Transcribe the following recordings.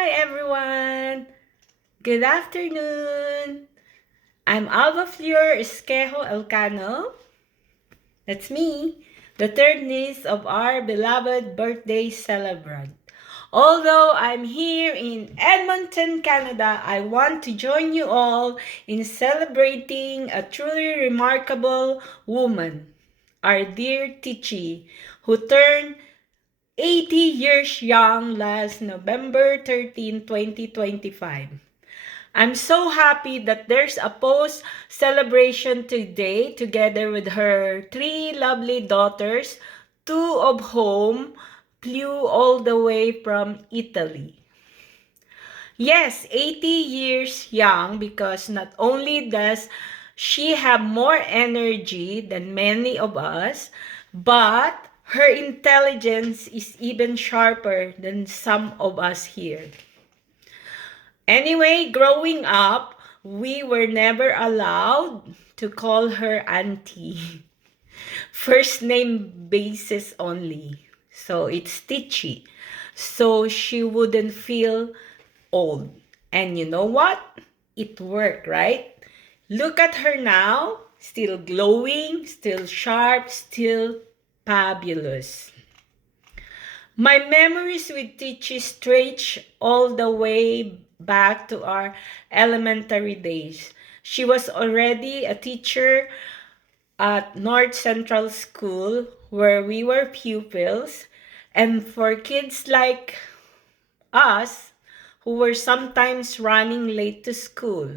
Hi everyone! Good afternoon! I'm Alba Fleur Esquejo Elcano. That's me, the third niece of our beloved birthday celebrant. Although I'm here in Edmonton, Canada, I want to join you all in celebrating a truly remarkable woman, our dear Tichi, who turned 80 years young last November 13, 2025. I'm so happy that there's a post celebration today together with her three lovely daughters, two of whom flew all the way from Italy. Yes, 80 years young because not only does she have more energy than many of us, but her intelligence is even sharper than some of us here. Anyway, growing up, we were never allowed to call her auntie. First name basis only. So it's Tichi. So she wouldn't feel old. And you know what? It worked, right? Look at her now. Still glowing, still sharp, still fabulous. My memories with Tichi stretch all the way back to our elementary days. She was already a teacher at North Central School where we were pupils, and for kids like us who were sometimes running late to school.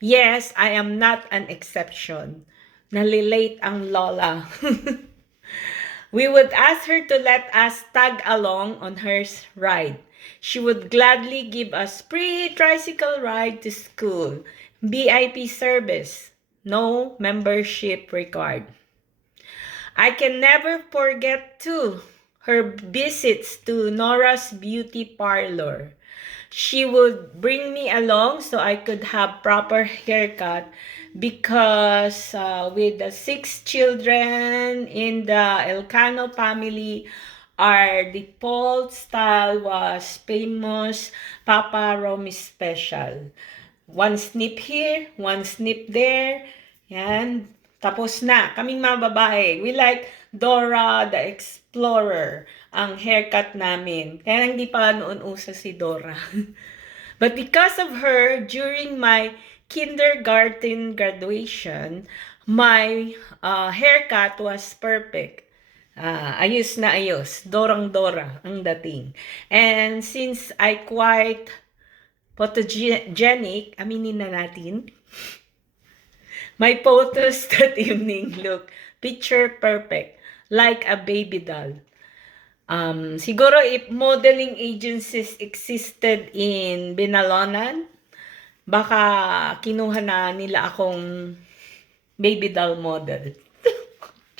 Yes, I am not an exception. Nalilate ang lola. We would ask her to let us tag along on her ride. She would gladly give us free tricycle ride to school. VIP service. No membership required. I can never forget too her visits to Nora's beauty parlor. She would bring me along so I could have proper haircut because with the 6 children in the Elcano family, our default style was famous Papa Romy Special. One snip here, one snip there. Yan. Tapos na. Kaming mga babae. We like Dora the Explorer ang haircut namin. Kaya hindi pa noon uso si Dora. But because of her, during my kindergarten graduation, my haircut was perfect. Ayos na ayos. Dorang-dora ang dating. And since I quite photogenic, aminin na natin, my photos that evening look picture perfect, like a baby doll. Siguro if modeling agencies existed in Binalonan, baka kinuha na nila akong baby doll model.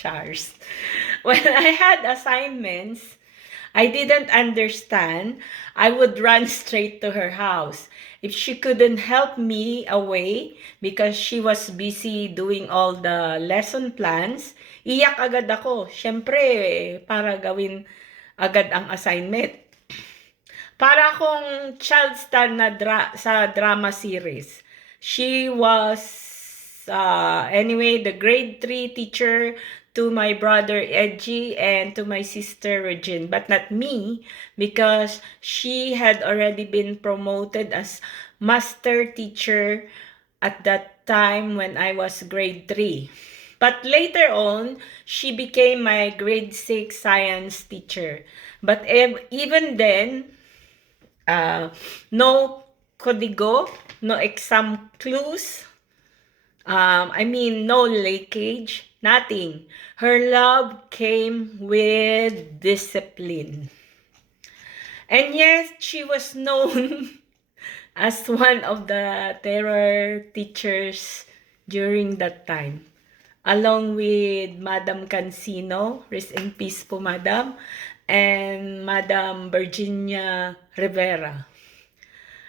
Chars. When I had assignments I didn't understand, I would run straight to her house. If she couldn't help me away because she was busy doing all the lesson plans, iyak agad ako. Siyempre, para gawin agad ang assignment. Para akong child star na sa drama series. She was, anyway, the grade 3 teacher to my brother Edgy and to my sister Regine, but not me because she had already been promoted as master teacher at that time when I was grade 3. But later on, she became my grade 6 science teacher. But even then, no codigo, no exam clues, no leakage, nothing. Her love came with discipline. And yes, she was known as one of the terror teachers during that time. Along with Madam Cancino, rest in peace po Madam, and Madam Virginia Rivera.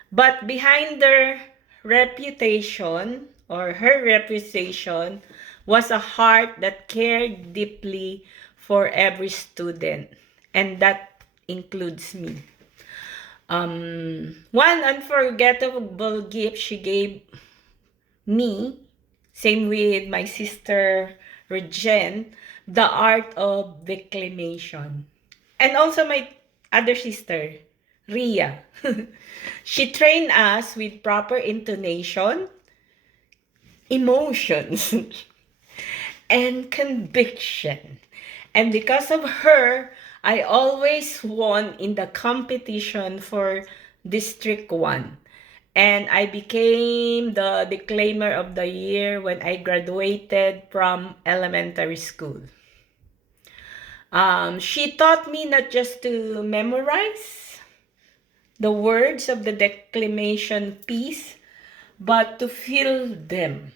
But behind their reputation, or her reputation, was a heart that cared deeply for every student, and that includes me. One unforgettable gift she gave me, same with my sister Regen, the art of declamation. And also my other sister, Ria. She trained us with proper intonation, emotions, and conviction. And because of her, I always won in the competition for District 1. And I became the declaimer of the year when I graduated from elementary school. She taught me not just to memorize the words of the declamation piece, but to feel them.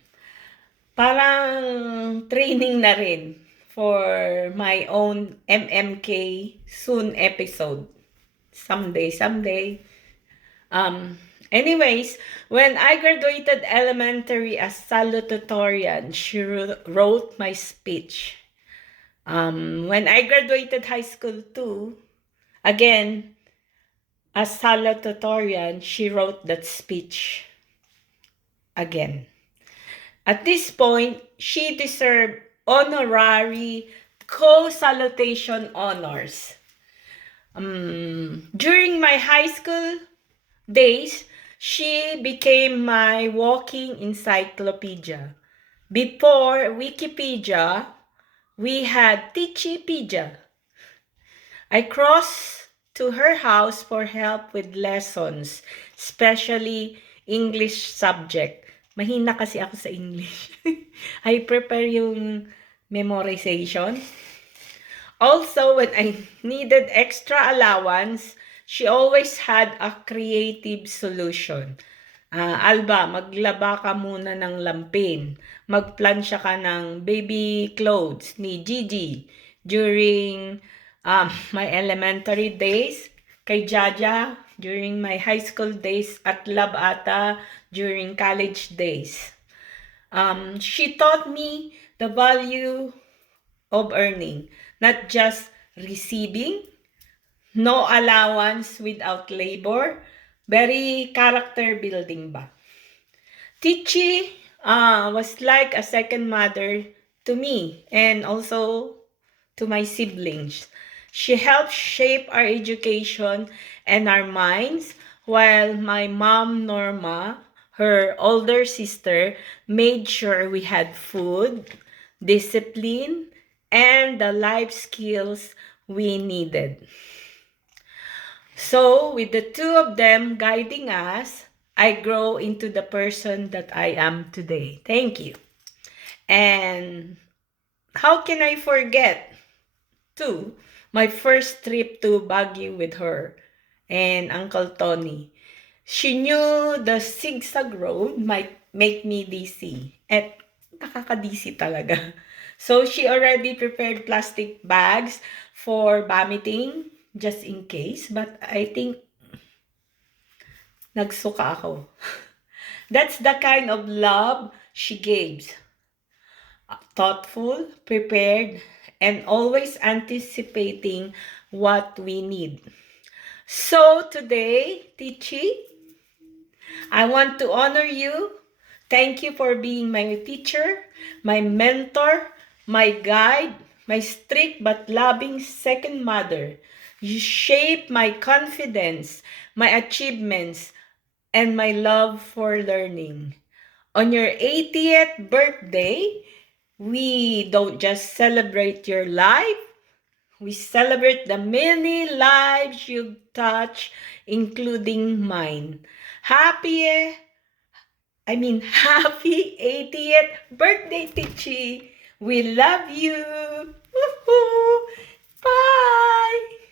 Parang training na rin for my own MMK soon episode. Someday. Anyways, when I graduated elementary as salutatorian, she wrote my speech. When I graduated high school too, again, as salutatorian, she wrote that speech again. At this point, she deserved honorary co-salutation honors. During my high school days, she became my walking encyclopedia. Before Wikipedia, we had Teachipedia. I crossed to her house for help with lessons, especially English subject. Mahina kasi ako sa English. I prepare yung memorization. Also, when I needed extra allowance, she always had a creative solution. Alba, maglaba ka muna ng lampin. Magplansya ka ng baby clothes ni Gigi during my elementary days. Kay Jaja during my high school days, at Lab Ata during college days. She taught me the value of earning, not just receiving, no allowance without labor, very character building ba. Tichi was like a second mother to me and also to my siblings. She helped shape our education and our minds, while my mom, Norma, her older sister, made sure we had food, discipline, and the life skills we needed. So, with the two of them guiding us, I grow into the person that I am today. Thank you. And how can I forget, too, my first trip to Baguio with her and Uncle Tony. She knew the zigzag road might make me dizzy. At nakaka-dizzy talaga. So she already prepared plastic bags for vomiting just in case. But I think nagsuka ako. That's the kind of love she gives. Thoughtful, prepared, and always anticipating what we need. So today, Tichi, I want to honor you. Thank you for being my teacher, my mentor, my guide, my strict but loving second mother. You shape my confidence, my achievements, and my love for learning. On your 80th birthday, we don't just celebrate your life, we celebrate the many lives you've touched, including mine. Happy 80th birthday, Tichi. We love you. Woohoo! Bye!